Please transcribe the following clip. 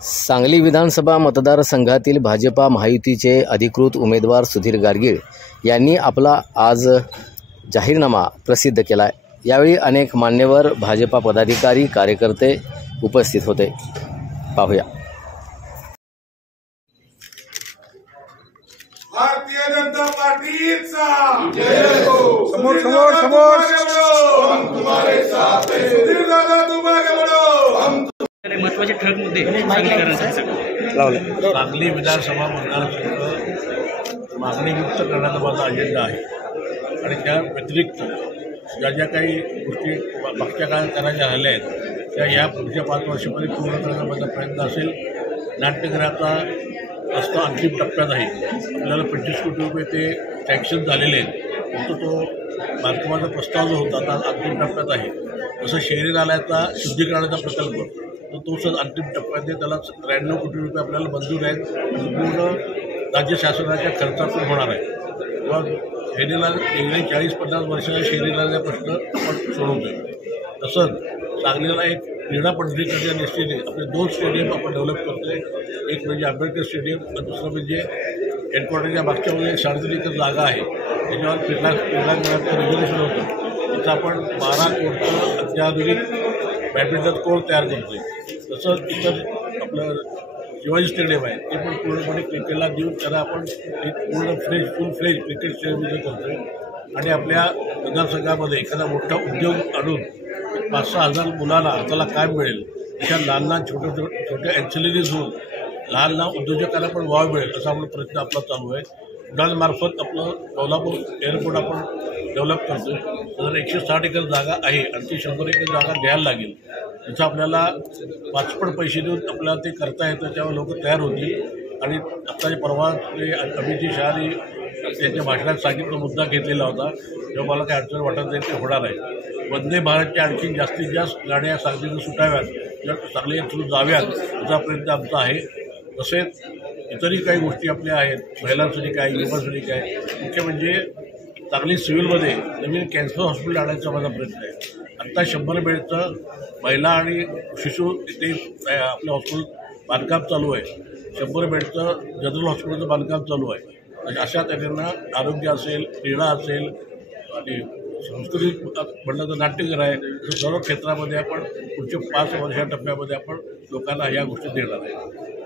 सांगली विधानसभा मतदारसंघातील भाजपा महायुतीचे अधिकृत उमेदवार सुधीर गाडगीळ यांनी आपला आज जाहीरनामा प्रसिद्ध केला आहे। यावेळी अनेक मान्यवर भाजपा पदाधिकारी कार्यकर्ते उपस्थित होते। पाहूया। भारतीय जनता पार्टीचा जय हो। समोर समोर समोर हम तुम्हारे साथ हैं। सुधीर दादा तुम आगे बढ़ो। हम महत्वाचे ठळक मुद्दे सांगली विधानसभा मतदारसंघ मागणीमुक्त करण्याचा माझा अजेंडा आहे आणि त्या व्यतिरिक्त ज्या काही गोष्टी मागच्या काळात करायच्या राहिल्या आहेत त्या या पुढच्या 5 वर्षामध्ये पूर्ण करण्याचा माझा प्रयत्न असेल। नाट्यगृहाचा रस्ता अंतिम टप्प्यात आहे। आपल्याला 25 कोटी रुपये ते सँक्शन झालेले आहेत, फक्त तो बांधकामाचा प्रस्ताव जो होता आता अंतिम टप्प्यात आहे। जसं शहरी नाल्याचा शुद्धीकरणाचा प्रकल्प तो अंतिम टप्प्यात आहे, त्याला 93 कोटी रुपये आपल्याला मंजूर आहेत आणि पूर्ण राज्य शासनाच्या खर्चातून होणार आहे। तेव्हा शहरी नाल्या गेली 40-50 वर्षाचा शहरी नाल्याचा प्रश्न आपण सोडवतोय। तसंच सांगलीला एक क्रीडा पद्धतीच्या दृष्टीने आपले 2 स्टेडियम आपण डेव्हलप करतोय। एक म्हणजे आंबेडकर स्टेडियम आणि दुसरं म्हणजे हेडक्वार्टरच्या मागच्यामध्ये 3.5 एकर जागा आहे, त्याच्यावर क्रीडांगणाचं रेग्युलेशन होतं। तिथं आपण 12 कोटचं अत्याधुनिक बॅडमिंटन कोर्ट तयार करतोय। तसंच इतर आपलं शिवाजी स्टेडियम आहे ते पण पूर्णपणे क्रिकेटला देऊन त्याला आपण एक पूर्ण फुल फ्लेज क्रिकेट स्टेडियम करतोय आणि आपल्या मतदारसंघामध्ये एखादा मोठा उद्योग आणून 5-6 हजार मुलांना हाताला काम मिळेल, अशा लहान छोट्या ॲन्सिलरीज होऊन लहान उद्योजकांना पण वाव मिळेल असा आपण प्रयत्न आपला चालू आहे। उडानमार्फत आपलं कोल्हापूर एअरपोर्ट आपण डेव्हलप करतोय। साधारण 160 एकर जागा आहे आणि ती 100 एकर जागा घ्यायला लागेल। तिथं आपल्याला पाचपट पैसे देऊन आपल्याला ते करता येतं, त्यावर लोक तयार होतील। आणि आत्ताचे परवा ते अमित शहानी त्यांच्या भाषणात सांगितला मुद्दा घेतलेला होता, तेव्हा मला काही अडचण वाटत नाही, ते होणार आहे। वंदे भारतच्या आणखी जास्तीत जास्त गाड्या सांगलीतून सुटाव्यात, जर सांगली थ्रू जाव्यात असा प्रयत्न आमचा आहे। तसेच इतरही काही गोष्टी आपल्या आहेत, महिलांसाठी काय, युवकांसाठी काय, मुख्य म्हणजे सांगली सिव्हिलमध्ये नवीन कॅन्सर हॉस्पिटल आणायचा माझा प्रयत्न आहे। आत्ता 100 बेडचं महिला आणि शिशु इथे आपल्या हॉस्पिटल बांधकाम चालू आहे। 100 बेडचं जनरल हॉस्पिटलचं बांधकाम चालू आहे। आणि अशा त्यांना आरोग्य असेल, क्रीडा असेल आणि संस्कृती म्हटलं तर नाट्यगृह आहे, सर्व क्षेत्रामध्ये आपण पुढच्या 5 वर्षा टप्प्यामध्ये आपण लोकांना या गोष्टी देणार आहे।